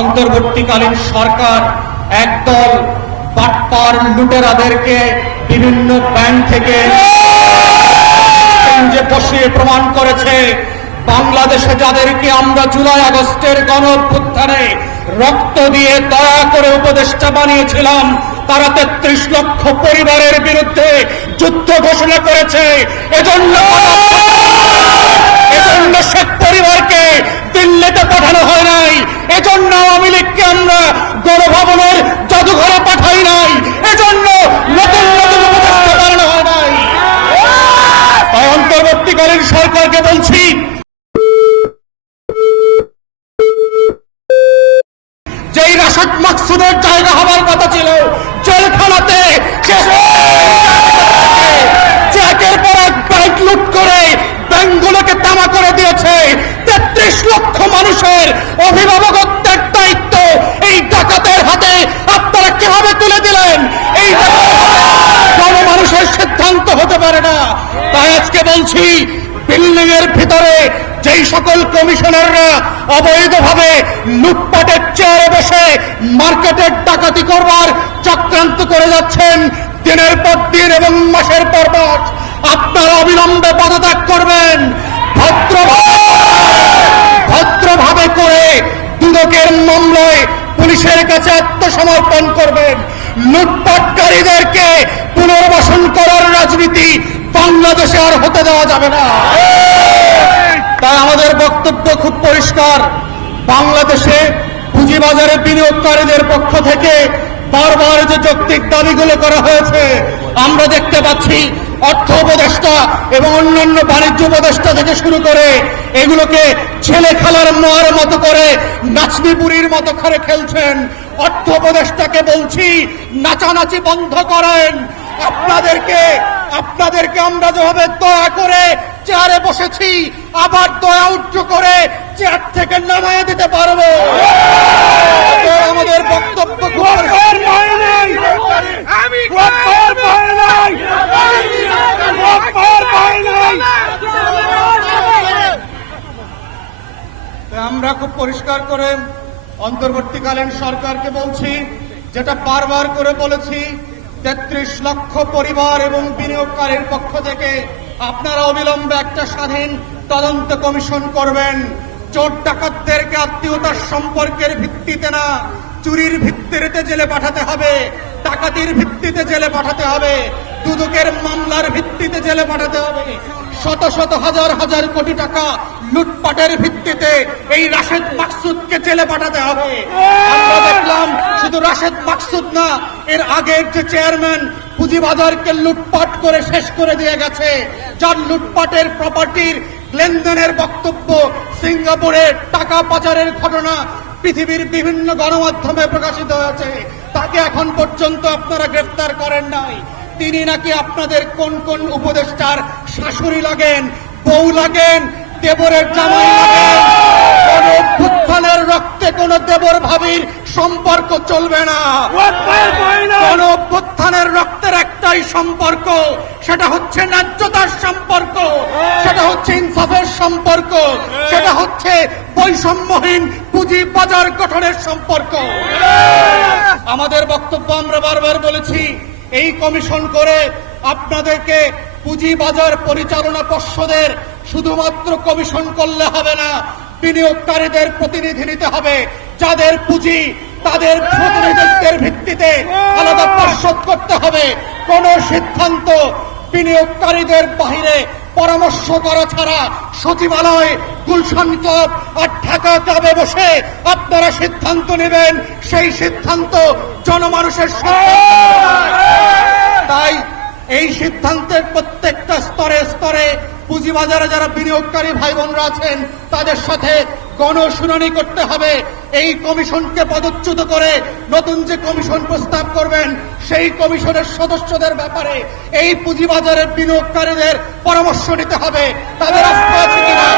অন্তর্বর্তীকালীন সরকার একদল বাটপার লুটেরাদেরকে বিভিন্ন ব্যাংক থেকে যে বসিয়ে প্রমাণ করেছে বাংলাদেশে যাদেরকে আমরা জুলাই আগস্টের গণ রক্ত দিয়ে দয়া করে উপদেষ্টা বানিয়েছিলাম তারা তেত্রিশ লক্ষ পরিবারের বিরুদ্ধে যুদ্ধ ঘোষণা করেছে এজন্য এজন্য সব পরিবারকে দিল্লিতে পাঠানো হয় নাই এজন্য আওয়ামী লীগকে আমরা গণভবনের জাদুঘরে পাঠাই নাই এজন্য নতুন নতুন উপদেষ্টা বানানো হয় নাই তাই অন্তর্বর্তীকালীন সরকারকে বলছি যেই রাশাদ মাকসুদের জায়গা হবার কথা ছিল জেলখানাতে একের পর এক বাইক লুট করে ব্যাংকগুলোকে তামা করে দিয়েছে ত্রিশ লক্ষ মানুষের অভিভাবকত্বের দায়িত্ব এই ডাকাতের হাতে আপনারা কিভাবে তুলে দিলেন এই মানুষের সিদ্ধান্ত হতে পারে না তাই আজকে বলছি বিল্ডিং এর ভিতরে যেই সকল কমিশনাররা অবৈধভাবে লুটপাটের চেয়ারে বসে মার্কেটের ডাকাতি করবার চক্রান্ত করে যাচ্ছেন দিনের পর দিন এবং মাসের পর মাস আপনারা অবিলম্বে পদত্যাগ করবেন ভদ্রভাবে করে দুদকের মামলায় পুলিশের কাছে আত্মসমর্পণ করবেন লুটপাটকারীদেরকে পুনর্বাসন করার রাজনীতি বাংলাদেশে আর হতে দেওয়া যাবে না তাই আমাদের বক্তব্য খুব পরিষ্কার বাংলাদেশে পুঁজিবাজারে বিনিয়োগকারীদের পক্ষ থেকে বারবার যে যৌক্তিক দাবিগুলো করা হয়েছে আমরা দেখতে পাচ্ছি অর্থ উপদেষ্টা এবং অন্যান্য বাণিজ্য উপদেষ্টা থেকে শুরু করে এগুলোকে ছেলে খেলার মোয়ার মতো করে নাচনিপুরির মতো করে খেলছেন অর্থ উপদেষ্টাকে বলছি নাচানাচি বন্ধ করেন আপনাদেরকে আপনাদেরকে আমরা যেভাবে দয়া করে চেয়ারে বসেছি আবার দয়া উচ্চ করে চেয়ার থেকে নামায় দিতে পারবো আমাদের তৎকালীন সরকারকে বলছি যেটা বারবার করে বলেছি তেত্রিশ লক্ষ পরিবার এবং বিনিয়োগকারীর পক্ষ থেকে আপনারা অবিলম্বে একটা স্বাধীন তদন্ত কমিশন করবেন চোর ডাকাতদেরকে আত্মীয়তার সম্পর্কের ভিত্তিতে না চুরির ভিত্তিতে জেলে পাঠাতে হবে টাকাতির ভিত্তিতে জেলে পাঠাতে হবে দুদকের মামলার ভিত্তিতে জেলে পাঠাতে হবে শত শত হাজার হাজার কোটি টাকা লুটপাটের ভিত্তিতে এই রাশেদ মাকসুদকে জেলে পাঠাতে হবে আমরা দেখলাম শুধু রাশেদ মাকসুদ না এর আগের যে চেয়ারম্যান পুঁজিবাজারকে লুটপাট করে শেষ করে দিয়ে গেছে যার লুটপাটের প্রপার্টির লেনদেনের বক্তব্য সিঙ্গাপুরে টাকা পাচারের ঘটনা পৃথিবীর বিভিন্ন গণমাধ্যমে প্রকাশিত হয়েছে তাকে এখন পর্যন্ত আপনারা গ্রেফতার করেন নাই তিনি নাকি আপনাদের কোন কোন উপদেষ্টার শাশুড়ি লাগেন বউ লাগেন দেবরের জামাই লাগেন অভ্যুত্থানের রক্তে কোন দেবর ভাবির সম্পর্ক চলবে না কোন অভ্যুত্থানের রক্তের একটাই সম্পর্ক সেটা হচ্ছে ন্যায্যতার সম্পর্ক সেটা হচ্ছে ইনসাফের সম্পর্ক সেটা হচ্ছে বৈষম্যহীন পুঁজি বাজার গঠনের সম্পর্ক আমাদের বক্তব্য আমরা বারবার বলেছি এই কমিশন করে আপনাদেরকে পুঁজিবাজার পরিচালনা পর্ষদের শুধুমাত্র কমিশন করলে হবে না বিনিয়োগকারীদের প্রতিনিধি নিতে হবে যাদের পুঁজি তাদের প্রতিনিধিত্বের ভিত্তিতে আলাদা পর্ষদ করতে হবে কোন সিদ্ধান্ত বিনিয়োগকারীদের বাহিরে পরামর্শ করা ছাড়া সচিবালয় গুলশান চপ আর ঢাকা ক্লাবে বসে আপনারা সিদ্ধান্ত নেবেন সেই সিদ্ধান্ত জনমানুষের হ্যাঁ! তাই এই সিদ্ধান্তের প্রত্যেকটা স্তরে স্তরে পুঁজিবাজারে যারা বিনিয়োগকারী ভাই বোনরা আছেন তাদের সাথে গণশুনানি করতে হবে এই কমিশনকে পদচ্যুত করে নতুন যে কমিশন প্রস্তাব করবেন সেই কমিশনের সদস্যদের ব্যাপারে এই পুঁজিবাজারের বিনিয়োগকারীদের পরামর্শ নিতে হবে তাদের আস্থা আছে কিনা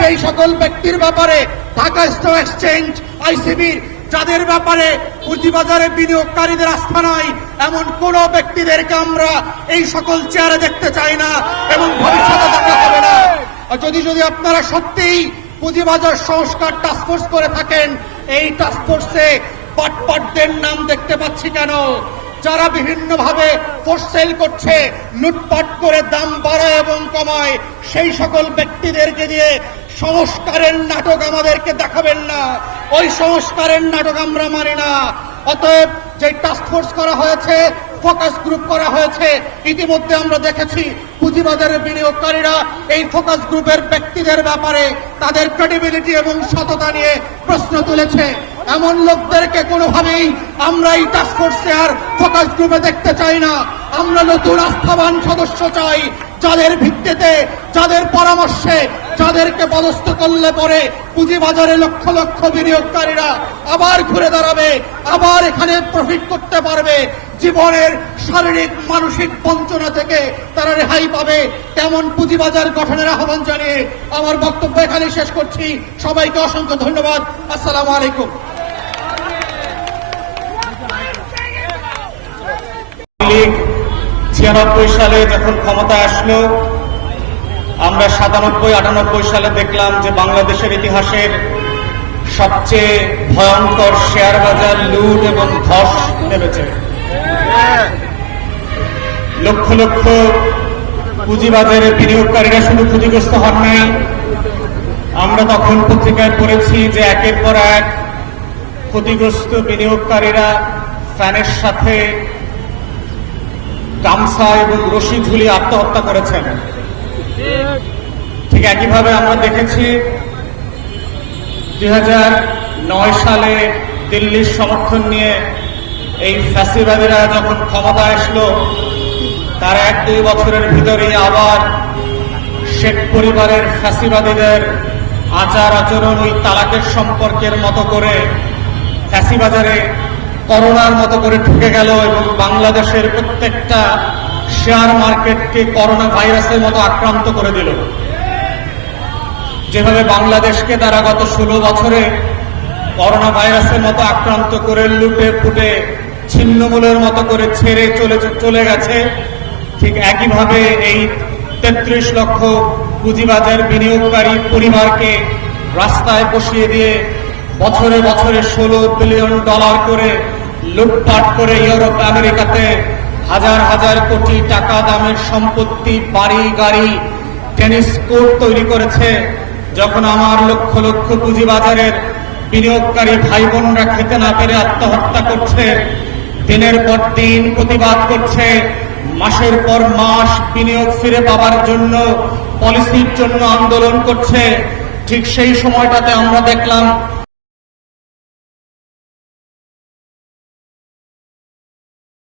সেই সকল ব্যক্তির ব্যাপারে ঢাকা স্টক এক্সচেঞ্জ আইসিবির যাদের ব্যাপারে পুঁজিবাজারে বিনিয়োগকারীদের আস্থা নাই এমন কোন ব্যক্তিদেরকে আমরা এই সকল চেয়ারে দেখতে চাই না এবং ভবিষ্যতে দেখা হবে না যদি যদি আপনারা সত্যিই পুঁজিবাজার সংস্কার টাস্কফোর্স করে থাকেন এই টাস্কফোর্সে পটপটদের নাম দেখতে পাচ্ছি কেন যারা বিভিন্নভাবে সেল করছে লুটপাট করে দাম বাড়ায় এবং কমায় সেই সকল ব্যক্তিদেরকে দিয়ে সংস্কারের নাটক আমাদেরকে দেখাবেন না ওই সংস্কারের নাটক আমরা মানি না অতএব যে টাস্কফোর্স করা হয়েছে ফোকাস গ্রুপ করা হয়েছে ইতিমধ্যে আমরা দেখেছি পুঁজিবাজারের বিনিয়োগকারীরা এই ফোকাস গ্রুপের ব্যক্তিদের ব্যাপারে তাদের ক্রেডিবিলিটি এবং সততা নিয়ে প্রশ্ন তুলেছে এমন লোকদেরকে কোনোভাবেই আমরা এই টাস্কফোর্সে আর ফোকাস গ্রুপে দেখতে চাই না আমরা নতুন আস্থাবান সদস্য চাই যাদের ভিত্তিতে যাদের পরামর্শে যাদেরকে পদস্থ করলে পরে পুঁজিবাজারে লক্ষ লক্ষ বিনিয়োগকারীরা আবার ঘুরে দাঁড়াবে আবার এখানে প্রফিট করতে পারবে জীবনের শারীরিক মানসিক বঞ্চনা থেকে তারা রেহাই পাবে তেমন পুঁজিবাজার গঠনের আহ্বান জানিয়ে আমার বক্তব্য এখানে শেষ করছি সবাইকে অসংখ্য ধন্যবাদ আসসালামু আলাইকুম লীগ ছিয়ানব্বই সালে যখন ক্ষমতা আসলো আমরা সাতানব্বই আটানব্বই সালে দেখলাম যে বাংলাদেশের ইতিহাসের সবচেয়ে ভয়ঙ্কর শেয়ার বাজার লুট এবং ধস নেমেছে লক্ষ লক্ষ পুঁজিবাজারে বিনিয়োগকারীরা শুধু ক্ষতিগ্রস্ত হন নাই আমরা তখন পত্রিকায় পড়েছি যে একের পর এক ক্ষতিগ্রস্ত বিনিয়োগকারীরা ফ্যানের সাথে গামছা এবং রশি ঝুলিয়ে আত্মহত্যা করেছেন ঠিক একইভাবে আমরা দেখেছি দুই সালে দিল্লির সমর্থন নিয়ে এই ফ্যাসিবাদীরা যখন ক্ষমতা আসলো তার এক দুই বছরের ভিতরেই আবার শেখ পরিবারের ফ্যাসিবাদীদের আচার আচরণ ওই তালাকের সম্পর্কের মতো করে ফ্যাসিবাজারে করোনার মতো করে ঢুকে গেল এবং বাংলাদেশের প্রত্যেকটা শেয়ার মার্কেটকে করোনা ভাইরাসের মতো আক্রান্ত করে দিল যেভাবে বাংলাদেশকে তারা গত ষোলো বছরে করোনা ভাইরাসের মতো আক্রান্ত করে লুটে ফুটে ছিন্নমূলের মতো করে ছেড়ে চলে চলে গেছে ঠিক একইভাবে এই তেত্রিশ লক্ষ পুঁজিবাজার বিনিয়োগকারী পরিবারকে রাস্তায় বসিয়ে দিয়ে বছরে বছরে ষোলো বিলিয়ন ডলার করে লুটপাট করে ইউরোপ আমেরিকাতে হাজার হাজার কোটি টাকা দামের সম্পত্তি বাড়ি গাড়ি টেনিস কোর্ট তৈরি করেছে যখন আমার লক্ষ লক্ষ পুঁজিবাজারের বিনিয়োগকারী ভাই বোনরা খেতে না পেরে আত্মহত্যা করছে দিনের পর দিন প্রতিবাদ করছে মাসের পর মাস বিনিয়োগ ফিরে পাবার জন্য পলিসির জন্য আন্দোলন করছে ঠিক সেই সময়টাতে আমরা দেখলাম